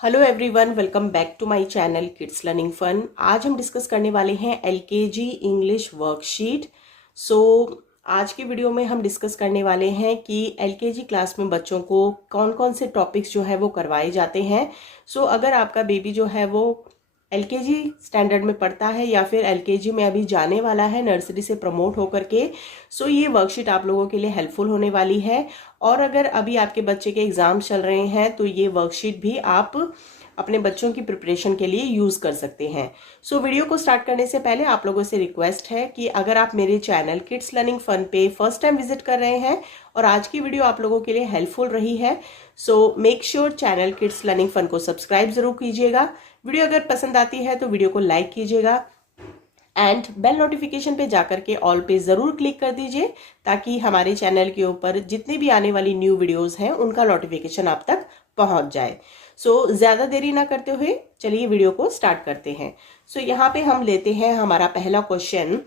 Hello everyone, welcome back to my channel kids learning fun. आज हम discuss करने वाले हैं एलकेजी इंग्लिश वर्कशीट। आज की वीडियो में हम डिस्कस करने वाले हैं कि एलकेजी क्लास में बच्चों को कौन कौन से टॉपिक्स जो है वो करवाए जाते हैं। अगर आपका बेबी जो है वो एलकेजी स्टैंडर्ड में पढ़ता है या फिर एलकेजी में अभी जाने वाला है नर्सरी से प्रमोट होकर के, ये वर्कशीट आप लोगों के लिए हेल्पफुल होने वाली है। और अगर अभी आपके बच्चे के एग्जाम चल रहे हैं तो ये वर्कशीट भी आप अपने बच्चों की प्रिपरेशन के लिए यूज कर सकते हैं। वीडियो को स्टार्ट करने से पहले आप लोगों से रिक्वेस्ट है कि अगर आप मेरे चैनल किड्स लर्निंग फन पे फर्स्ट टाइम विजिट कर रहे हैं और आज की वीडियो आप लोगों के लिए हेल्पफुल रही है, make sure channel kids learning fun को सब्सक्राइब जरूर कीजिएगा। वीडियो अगर पसंद आती है तो वीडियो को लाइक कीजिएगा एंड बेल नोटिफिकेशन पे जाकर के ऑल पे जरूर क्लिक कर दीजिए ताकि हमारे चैनल के ऊपर जितनी भी आने वाली न्यू वीडियोस हैं उनका नोटिफिकेशन आप तक पहुंच जाए। ज्यादा देरी ना करते हुए चलिए वीडियो को स्टार्ट करते हैं। यहाँ पे हम लेते हैं हमारा पहला क्वेश्चन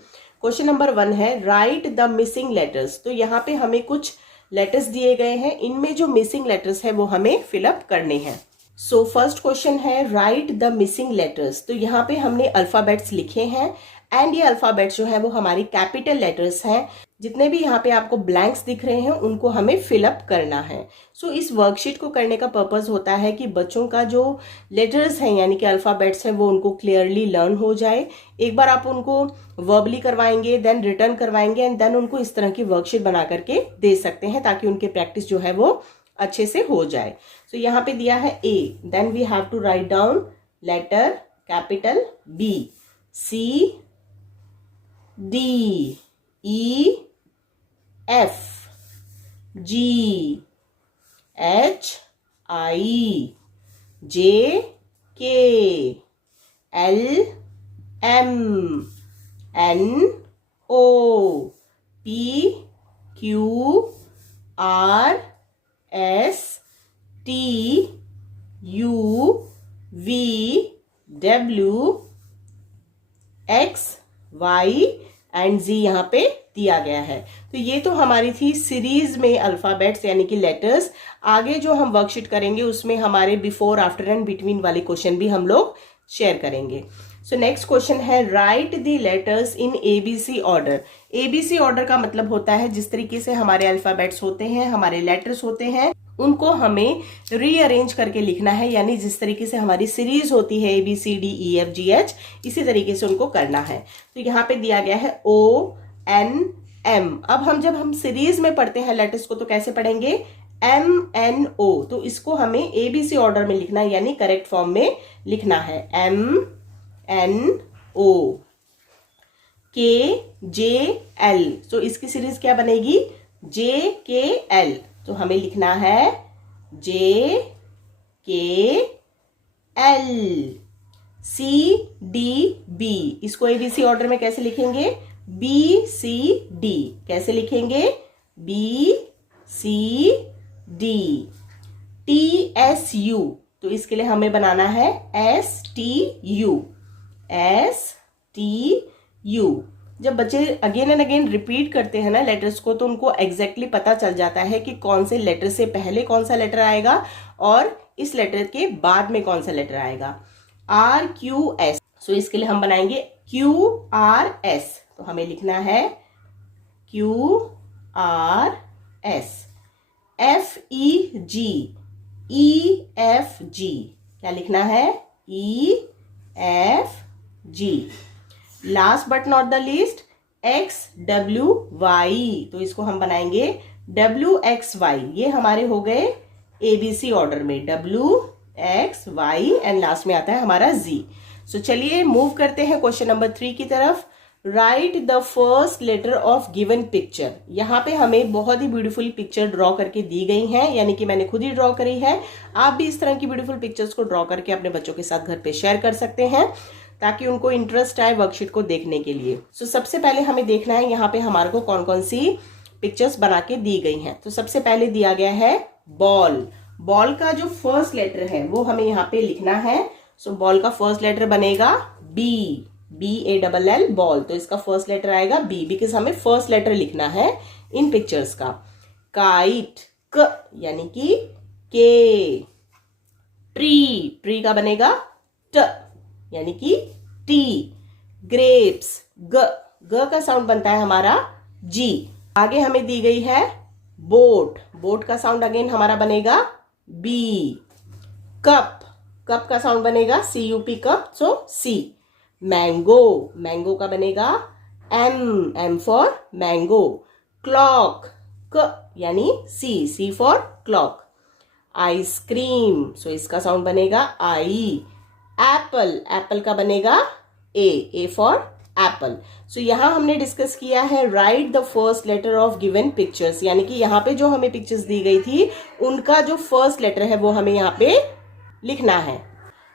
नंबर 1 है राइट द मिसिंग लेटर्स। यहाँ पे हमें कुछ लेटर्स दिए गए हैं, इनमें जो मिसिंग लेटर्स है वो हमें फिलअप करने हैं। फर्स्ट क्वेश्चन है राइट द मिसिंग लेटर्स। यहाँ पे हमने अल्फाबेट्स लिखे हैं एंड ये अल्फाबेट्स जो है वो हमारी कैपिटल लेटर्स हैं। जितने भी यहाँ पे आपको ब्लैंक्स दिख रहे हैं उनको हमें फिलअप करना है। इस वर्कशीट को करने का पर्पस होता है कि बच्चों का जो लेटर्स हैं यानी कि अल्फाबेट्स हैं वो उनको क्लियरली लर्न हो जाए। एक बार आप उनको वर्बली करवाएंगे, देन रिटर्न करवाएंगे एंड देन उनको इस तरह की वर्कशीट बना करके दे सकते हैं ताकि उनकी प्रैक्टिस जो है वो अच्छे से हो जाए। यहाँ पे दिया है A, then we have to write down letter capital B, C, D, E, F, G, H, I, J, K, L, M, N, O, P, Q, R, S, T, U, V, W, X, Y and Z यहाँ पे दिया गया है। ये तो हमारी थी series में अल्फाबेट्स यानी कि लेटर्स। आगे जो हम वर्कशीट करेंगे उसमें हमारे बिफोर, आफ्टर एंड बिटवीन वाले क्वेश्चन भी हम लोग शेयर करेंगे। नेक्स्ट क्वेश्चन है write the letters in ABC order. ABC order का मतलब होता है जिस तरीके से हमारे अल्फाबेट्स होते हैं, हमारे लेटर्स होते हैं, उनको हमें रीअरेंज करके लिखना है। यानी जिस तरीके से हमारी सीरीज होती है A B C D E F G H, इसी तरीके से उनको करना है। यहाँ पे दिया गया है ओ एन एम। अब जब हम सीरीज में पढ़ते हैं लेटर्स को तो कैसे पढ़ेंगे, एम एन ओ। तो इसको हमें एबीसी ऑर्डर में लिखना है यानी करेक्ट फॉर्म में लिखना है। एम एन ओ, के जे एल। इसकी सीरीज क्या बनेगी, जे के एल। तो हमें लिखना है J K L. C D B, इसको एबीसी ऑर्डर में कैसे लिखेंगे, बी सी डी। कैसे लिखेंगे, B C D. T S U, तो इसके लिए हमें बनाना है S T U, S T U. जब बच्चे अगेन एंड अगेन रिपीट करते हैं ना लेटर्स को तो उनको एग्जैक्टली पता चल जाता है कि कौन से लेटर से पहले कौन सा लेटर आएगा और इस लेटर के बाद में कौन सा लेटर आएगा। आर क्यू एस, इसके लिए हम बनाएंगे क्यू आर एस। तो हमें लिखना है Q R S. F E G, E F G. क्या लिखना है, E F G. Last but not the least X W Y. तो इसको हम बनाएंगे डब्ल्यू एक्स वाई। ये हमारे हो गए एबीसी ऑर्डर में, W X Y and last में आता है हमारा जी। चलिए मूव करते हैं क्वेश्चन नंबर 3 की तरफ। Write the first letter of given picture. यहाँ पे हमें बहुत ही ब्यूटीफुल पिक्चर ड्रॉ करके दी गई है, यानी कि मैंने खुद ही ड्रॉ करी है। आप भी इस तरह की ब्यूटीफुल पिक्चर्स को ड्रॉ करके अपने बच्चों के साथ घर पे शेयर कर सकते हैं ताकि उनको इंटरेस्ट आए वर्कशीट को देखने के लिए। सबसे पहले हमें देखना है यहाँ पे हमारे को कौन कौन सी पिक्चर्स बना के दी गई हैं। सबसे पहले दिया गया है बॉल। बॉल का जो फर्स्ट लेटर है वो हमें यहाँ पे लिखना है। बॉल का फर्स्ट लेटर बनेगा B, B A double L, ball. तो इसका फर्स्ट लेटर आएगा बी, बिकॉज हमें फर्स्ट लेटर लिखना है इन पिक्चर्स का। काइट, क यानी कि के। ट्री, ट्री का बनेगा ट यानी कि टी। ग्रेप्स, ग, ग का साउंड बनता है हमारा जी। आगे हमें दी गई है बोट, बोट का साउंड अगेन हमारा बनेगा बी। कप, कप का साउंड बनेगा C U P, cup, so C. Mango, mango का बनेगा M, M for mango. Clock, क यानी C, C for clock. Ice cream, so इसका साउंड बनेगा आई। एप्पल, एप्पल का बनेगा ए, ए फॉर एप्पल। सो यहां हमने डिस्कस किया है write the first letter of given pictures, यानी कि यहाँ पे जो हमें पिक्चर्स दी गई थी उनका जो फर्स्ट लेटर है वो हमें यहाँ पे लिखना है।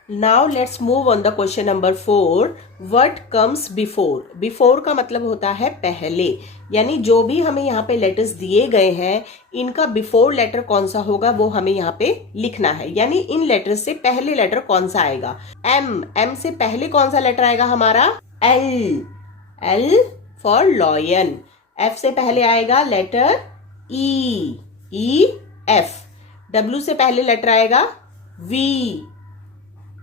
Now let's move on the question number 4। What comes before, before का मतलब होता है पहले, यानी जो भी हमें यहाँ पे लेटर्स दिए गए हैं इनका बिफोर लेटर कौन सा होगा वो हमें यहाँ पे लिखना है, यानी इन लेटर्स से पहले लेटर कौन सा आएगा। एम, एम से पहले कौन सा लेटर आएगा हमारा L, L for lion. F से पहले आएगा letter E, E F. W से पहले लेटर आएगा V,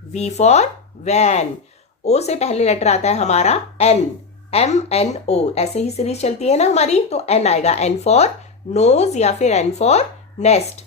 V for van. O से पहले लेटर आता है हमारा N, M N O। ऐसे ही सीरीज चलती है ना हमारी, तो N आएगा, N फॉर नोज या फिर N for nest.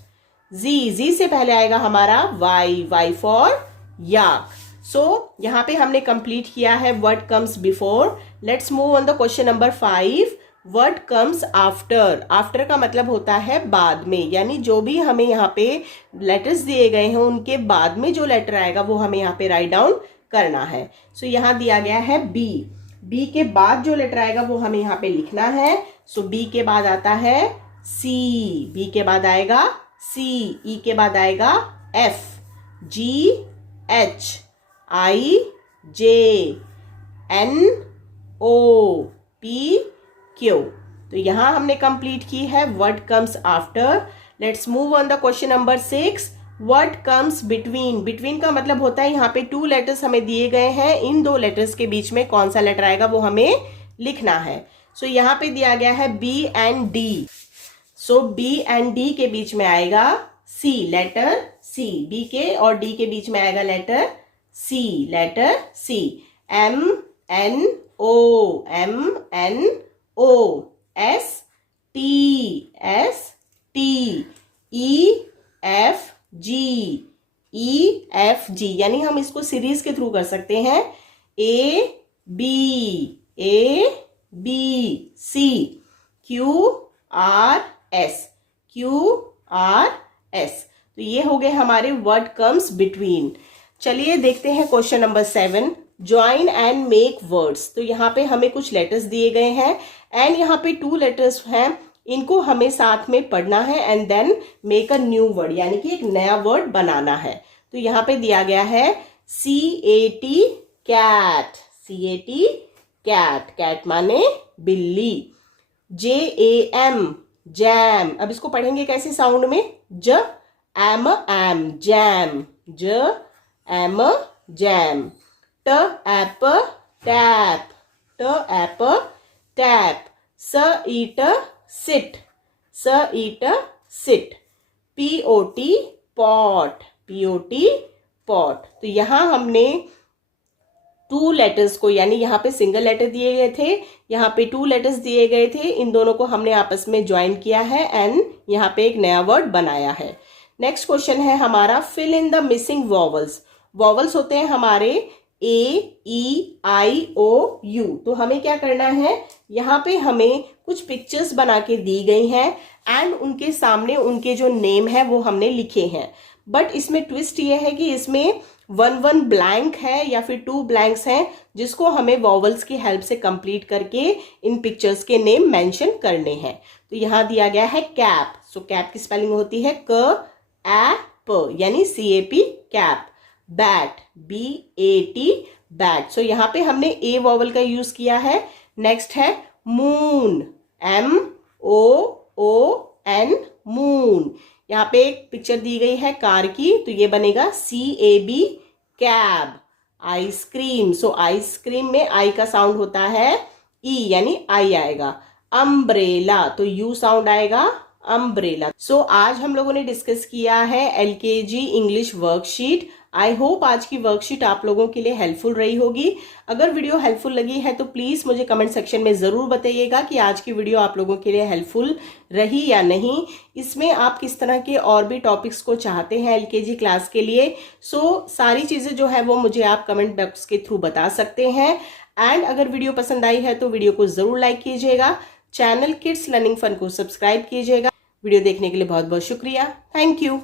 Z, Z से पहले आएगा हमारा Y, Y फॉर याक। सो यहाँ पे हमने कंप्लीट किया है what comes before. Let's move on the question number 5। What comes after, after का मतलब होता है बाद में, यानी जो भी हमें यहाँ पे लेटर्स दिए गए हैं उनके बाद में जो लेटर आएगा वो हमें यहाँ पे राइट डाउन करना है। सो यहाँ दिया गया है बी, बी के बाद जो लेटर आएगा वो हमें यहाँ पे लिखना है। सो बी के बाद आता है सी, बी के बाद आएगा सी, ई के बाद आएगा F, G H, I J, N O P Q. तो यहां हमने कंप्लीट की है what comes after. Let's move on the question number 6। What comes between, between का मतलब होता है यहाँ पे 2 लेटर्स हमें दिए गए हैं, इन 2 लेटर्स के बीच में कौन सा लेटर आएगा वो हमें लिखना है। सो यहाँ पे दिया गया है B and D. So B and D के बीच में आएगा सी, लेटर सी। बी के और डी के बीच में आएगा letter C, letter C. M N O, M N O, S T, S T, E F G, E F G, यानी हम इसको सीरीज के थ्रू कर सकते हैं। A B C, Q R S, Q R S. तो ये हो गए हमारे वर्ड कम्स बिटवीन। चलिए देखते हैं question number 7। Join and make words. तो यहाँ पे हमें कुछ लेटर्स दिए गए हैं एंड यहाँ पे 2 लेटर्स हैं, इनको हमें साथ में पढ़ना है and then make a new word, यानी कि एक नया वर्ड बनाना है। तो यहाँ पे दिया गया है CAT cat, CAT cat, cat माने बिल्ली। JAM जैम, अब इसको पढ़ेंगे कैसे साउंड में, ज एम एम जैम, ज एम जैम। ट एप टैप, ट एप टैप। स ईट सिट, स it sit. POT pot, POT pot. तो यहां हमने 2 लेटर्स को, यानी यहाँ पे सिंगल लेटर दिए गए थे, यहाँ पे 2 लेटर्स दिए गए थे, इन दोनों को हमने आपस में ज्वाइन किया है एंड यहाँ पे एक नया वर्ड बनाया है। नेक्स्ट क्वेश्चन है हमारा fill in the missing vowels. Vowels होते हैं हमारे AEIOU। तो हमें क्या करना है, यहाँ पे हमें कुछ पिक्चर्स बना के दी गई हैं एंड उनके सामने उनके जो नेम है वो हमने लिखे हैं। बट इसमें ट्विस्ट ये है कि इसमें 1 ब्लैंक है या फिर 2 ब्लैंक्स हैं, जिसको हमें वॉवल्स की हेल्प से कंप्लीट करके इन पिक्चर्स के नेम मेंशन करने हैं। तो यहाँ दिया गया है कैप। सो कैप की स्पेलिंग होती है क यानी CAP cap. Bat, BAT bat. So यहाँ पे हमने A वॉवल का यूज किया है। नेक्स्ट है मून, MOON मून। यहाँ पे एक पिक्चर दी गई है कार की, तो ये बनेगा CAB कैब। आइसक्रीम, सो आइसक्रीम में I का साउंड होता है E, यानी I आएगा। अम्ब्रेला, तो U साउंड आएगा अम्ब्रेला। सो आज हम लोगों ने डिस्कस किया है LKG English worksheet. I hope आज की वर्कशीट आप लोगों के लिए हेल्पफुल रही होगी। अगर वीडियो हेल्पफुल लगी है तो प्लीज मुझे कमेंट सेक्शन में जरूर बताइएगा कि आज की वीडियो आप लोगों के लिए हेल्पफुल रही या नहीं। इसमें आप किस तरह के और भी टॉपिक्स को चाहते हैं एलकेजी क्लास के लिए। सो सारी चीजें जो है वो मुझे आप कमेंट बॉक्स के थ्रू बता सकते हैं। एंड अगर वीडियो पसंद आई है तो वीडियो को जरूर लाइक कीजिएगा। चैनल किड्स लर्निंग फन को सब्सक्राइब कीजिएगा। वीडियो देखने के लिए बहुत बहुत शुक्रिया। Thank you.